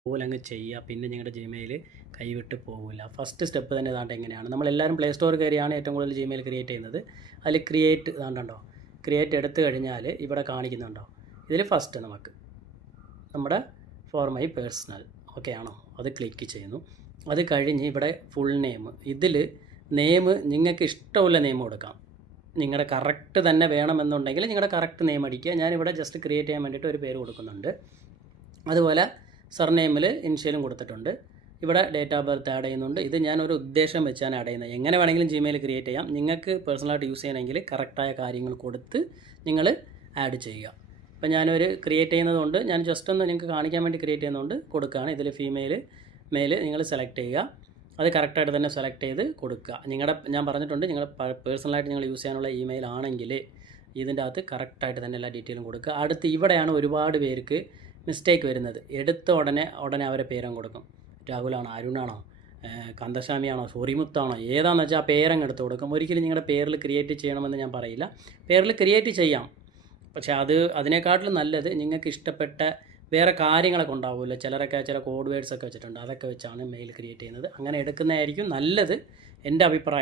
അതുപോലെ അങ്ങ് ചെയ്യുക. പിന്നെ നിങ്ങളുടെ ജിമെയിൽ കൈവിട്ട് പോകില്ല. ഫസ്റ്റ് സ്റ്റെപ്പ് തന്നെ ഇതാണ്ട് എങ്ങനെയാണ് നമ്മളെല്ലാവരും പ്ലേ സ്റ്റോർ കയറിയാണ് ഏറ്റവും കൂടുതൽ ജിമെയിൽ ക്രിയേറ്റ് ചെയ്യുന്നത്. അതിൽ ക്രിയേറ്റ് ഇതാണ്ടോ, ക്രിയേറ്റ് എടുത്തു കഴിഞ്ഞാൽ ഇവിടെ കാണിക്കുന്നുണ്ടോ, ഇതിൽ ഫസ്റ്റ് നമുക്ക് നമ്മുടെ ഫോർ മൈ പേഴ്സണൽ ഓക്കെ ആണോ, അത് ക്ലിക്ക് ചെയ്യുന്നു. അത് കഴിഞ്ഞ് ഇവിടെ ഫുൾ നെയിം, ഇതിൽ നെയിം നിങ്ങൾക്ക് ഇഷ്ടമുള്ള നെയിം കൊടുക്കാം. നിങ്ങളുടെ കറക്റ്റ് തന്നെ വേണമെന്നുണ്ടെങ്കിൽ നിങ്ങളുടെ കറക്റ്റ് നെയിം അടിക്കുക. ഞാനിവിടെ ജസ്റ്റ് ക്രിയേറ്റ് ചെയ്യാൻ വേണ്ടിയിട്ട് ഒരു പേര് കൊടുക്കുന്നുണ്ട്. അതുപോലെ സർനെയിമിൽ ഇനിഷ്യലും കൊടുത്തിട്ടുണ്ട്. ഇവിടെ ഡേറ്റ് ഓഫ് ബർത്ത് ആഡ് ചെയ്യുന്നുണ്ട്. ഇത് ഞാനൊരു ഉദ്ദേശം വെച്ചാണ് ആഡ് ചെയ്യുന്നത്. എങ്ങനെ വേണമെങ്കിലും ജിമെയിൽ ക്രിയേറ്റ് ചെയ്യാം. നിങ്ങൾക്ക് പേഴ്സണലായിട്ട് യൂസ് ചെയ്യണമെങ്കിൽ കറക്റ്റായ കാര്യങ്ങൾ കൊടുത്ത് നിങ്ങൾ ആഡ് ചെയ്യുക. ഇപ്പോൾ ഞാനൊരു ക്രിയേറ്റ് ചെയ്യുന്നതുകൊണ്ട് ഞാൻ ജസ്റ്റ് ഒന്ന് നിങ്ങൾക്ക് കാണിക്കാൻ വേണ്ടി ക്രിയേറ്റ് ചെയ്യുന്നതുകൊണ്ട് കൊടുക്കുകയാണ്. ഇതിൽ ഫീമെയിൽ മെയിൽ നിങ്ങൾ സെലക്ട് ചെയ്യുക. അത് കറക്റ്റായിട്ട് തന്നെ സെലക്ട് ചെയ്ത് കൊടുക്കുക. ഞാൻ പറഞ്ഞിട്ടുണ്ട്, നിങ്ങൾ പേഴ്സണലായിട്ട് നിങ്ങൾ യൂസ് ചെയ്യാനുള്ള ഇമെയിൽ ആണെങ്കിൽ ഇതിൻ്റെ അകത്ത് കറക്റ്റായിട്ട് തന്നെ എല്ലാ ഡീറ്റെയിലും കൊടുക്കുക. അടുത്ത് ഇവിടെയാണ് ഒരുപാട് പേർക്ക് മിസ്റ്റേക്ക് വരുന്നത്. എടുത്ത ഉടനെ അവരെ പേരും കൊടുക്കും. രാഹുലാണോ, അരുണാണോ, കന്ദസ്വാമിയാണോ, സൂറിമുത്താണോ, ഏതാണെന്ന് വെച്ചാൽ ആ പേരങ്ങ് എടുത്ത് കൊടുക്കും. ഒരിക്കലും നിങ്ങളുടെ പേരിൽ ക്രിയേറ്റ് ചെയ്യണമെന്ന് ഞാൻ പറയില്ല. പേരിൽ ക്രിയേറ്റ് ചെയ്യാം, പക്ഷേ അതിനേക്കാട്ടിലും നല്ലത് നിങ്ങൾക്ക് ഇഷ്ടപ്പെട്ട വേറെ കാര്യങ്ങളൊക്കെ ഉണ്ടാവില്ല. ചിലരൊക്കെ ചില കോഡ് വേർഡ്സൊക്കെ വെച്ചിട്ടുണ്ട്, അതൊക്കെ വെച്ചാണ് മെയിൽ ക്രിയേറ്റ് ചെയ്യുന്നത്. അങ്ങനെ എടുക്കുന്നതായിരിക്കും നല്ലത്, എൻ്റെ അഭിപ്രായം.